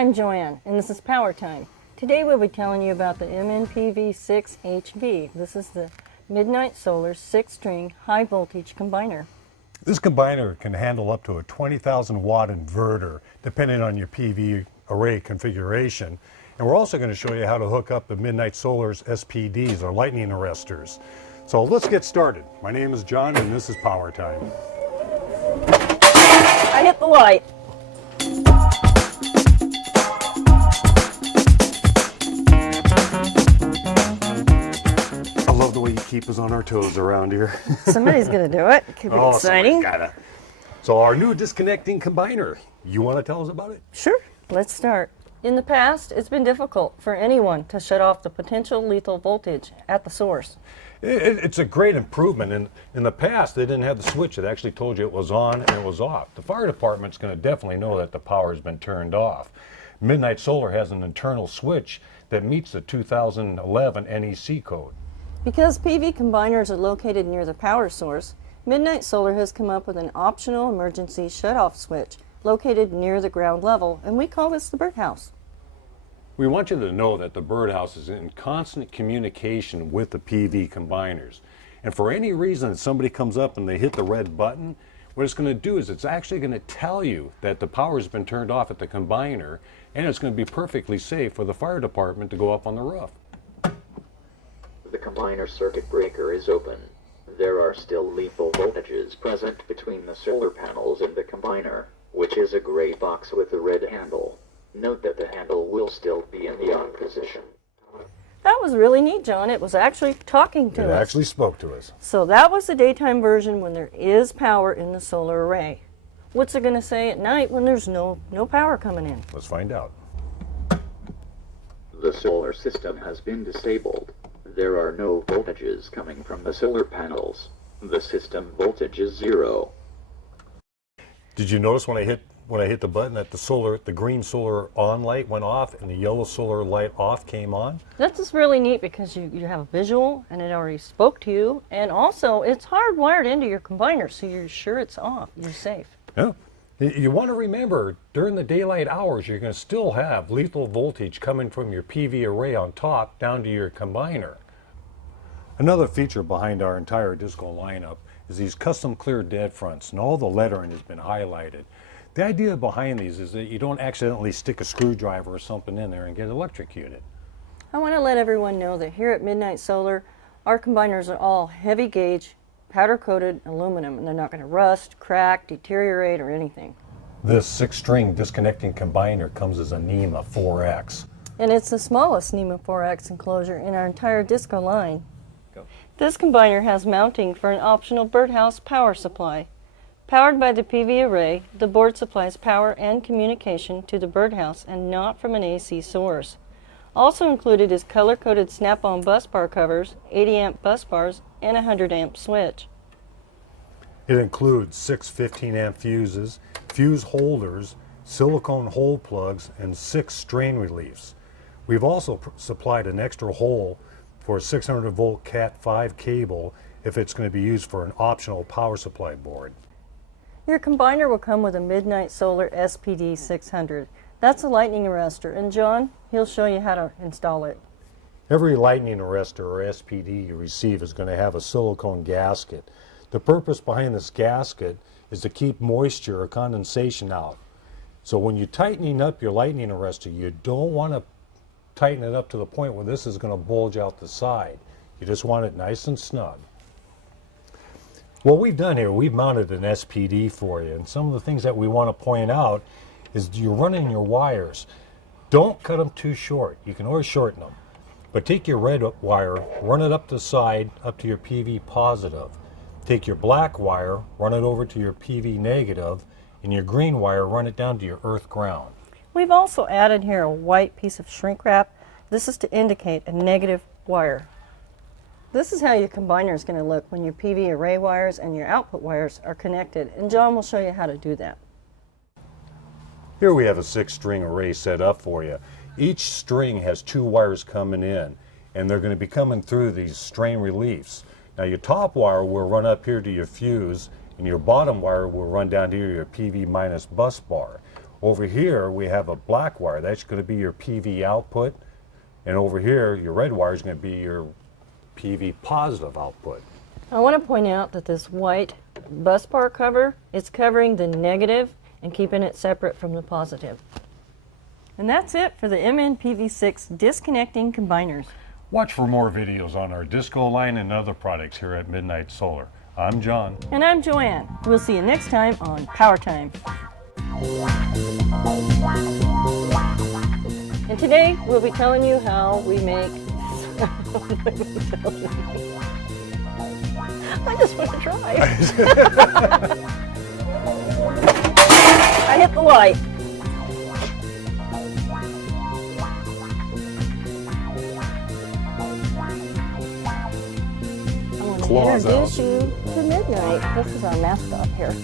I'm Joanne, and this is Power Time. Today we'll be telling you about the MNPV6HV. This is the MidNite Solar 6-string high voltage combiner. This combiner can handle up to a 20,000 watt inverter depending on your PV array configuration. And we're also going to show you how to hook up the MidNite Solar's SPDs, or lightning arresters. So let's get started. My name is John and this is Power Time. I hit the light. I love the way you keep us on our toes around here. Somebody's going to do it. Could be exciting. Gotta. So our new disconnecting combiner, you want to tell us about it? Sure. Let's start. In the past, it's been difficult for anyone to shut off the potential lethal voltage at the source. It's a great improvement. In the past, they didn't have the switch that actually told you it was on and it was off. The fire department's going to definitely know that the power has been turned off. MidNite Solar has an internal switch that meets the 2011 NEC code. Because PV combiners are located near the power source, MidNite Solar has come up with an optional emergency shutoff switch located near the ground level, and we call this the birdhouse. We want you to know that the birdhouse is in constant communication with the PV combiners. And for any reason somebody comes up and they hit the red button, what it's going to do is it's actually going to tell you that the power has been turned off at the combiner, and it's going to be perfectly safe for the fire department to go up on the roof. The combiner circuit breaker is open. There are still lethal voltages present between the solar panels and the combiner, which is a gray box with a red handle. Note that the handle will still be in the on position. That was really neat, John. It was actually talking to us. It actually spoke to us. So that was the daytime version when there is power in the solar array. What's it going to say at night when there's no power coming in? Let's find out. The solar system has been disabled. There are no voltages coming from the solar panels. The system voltage is 0. Did you notice when I hit the button that the green solar on light went off and the yellow solar light off came on? That's just really neat because you have a visual and it already spoke to you, and also it's hardwired into your combiner, so you're sure it's off. You're safe. Yeah. You want to remember, during the daylight hours, you're going to still have lethal voltage coming from your PV array on top down to your combiner. Another feature behind our entire Disco lineup is these custom clear dead fronts, and all the lettering has been highlighted. The idea behind these is that you don't accidentally stick a screwdriver or something in there and get electrocuted. I want to let everyone know that here at MidNite Solar, our combiners are all heavy gauge, powder coated aluminum, and they're not going to rust, crack, deteriorate, or anything. This 6-string disconnecting combiner comes as a NEMA 4X. And it's the smallest NEMA 4X enclosure in our entire Disco line. This combiner has mounting for an optional birdhouse power supply. Powered by the PV array, the board supplies power and communication to the birdhouse and not from an AC source. Also included is color-coded snap-on busbar covers, 80-amp busbars, and a 100-amp switch. It includes 6 15-amp fuses, fuse holders, silicone hole plugs, and 6 strain reliefs. We've also supplied an extra hole for a 600-volt Cat5 cable if it's going to be used for an optional power supply board. Your combiner will come with a MidNite Solar SPD 600. That's a lightning arrestor, and John, he'll show you how to install it. Every lightning arrestor or SPD you receive is going to have a silicone gasket. The purpose behind this gasket is to keep moisture or condensation out. So when you're tightening up your lightning arrestor, you don't want to tighten it up to the point where this is going to bulge out the side. You just want it nice and snug. What we've done here, we've mounted an SPD for you, and some of the things that we want to point out is you're running your wires. Don't cut them too short. You can always shorten them. But take your red wire, run it up the side, up to your PV positive. Take your black wire, run it over to your PV negative, and your green wire, run it down to your earth ground. We've also added here a white piece of shrink wrap. This is to indicate a negative wire. This is how your combiner is going to look when your PV array wires and your output wires are connected, and John will show you how to do that. Here we have a 6-string array set up for you. Each string has 2 wires coming in, and they're going to be coming through these strain reliefs. Now your top wire will run up here to your fuse, and your bottom wire will run down to your PV minus bus bar. Over here, we have a black wire. That's going to be your PV output. And over here, your red wire is going to be your PV positive output. I want to point out that this white bus bar cover is covering the negative and keeping it separate from the positive. And that's it for the MNPV6 disconnecting combiners. Watch for more videos on our Disco line and other products here at MidNite Solar. I'm John. And I'm Joanne. We'll see you next time on Power Time. And today we'll be telling you how we make... I just want to try. I hit the light. I want to Claws introduce you to MidNite. This is our mascot here.